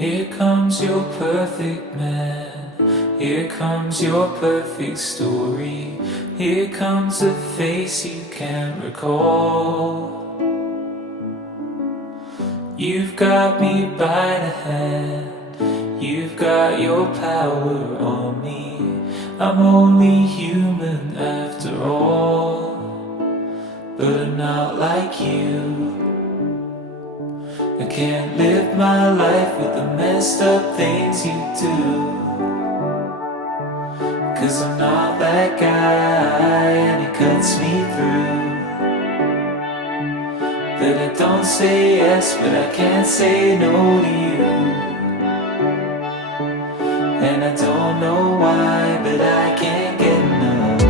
Here comes your perfect man. Here comes your perfect story. Here comes a face you can't recall. You've got me by the hand. You've got your power on me. I'm only human after all, but I'm not like you. I can't live my life with the messed up things you do, 'cause I'm not that guy and it cuts me through. That I don't say yes, but I can't say no to you. And I don't know why, but I can't get enough.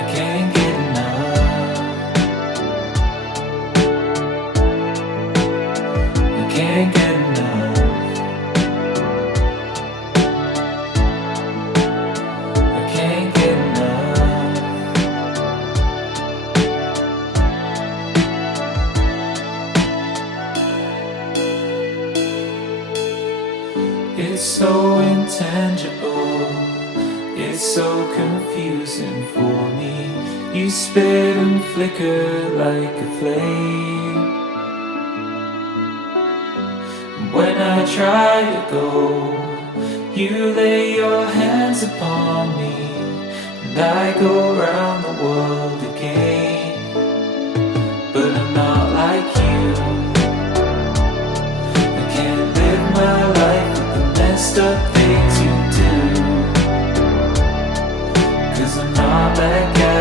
I can't get enough. I can't get enough. I can't get enough. It's so intangible, it's so confusing for me. You spit and flicker like a flame. When I try to go, you lay your hands upon me, and I go round the world again. But I'm not like you. I can't live my life with the messed up things you do, 'cause I'm not that guy.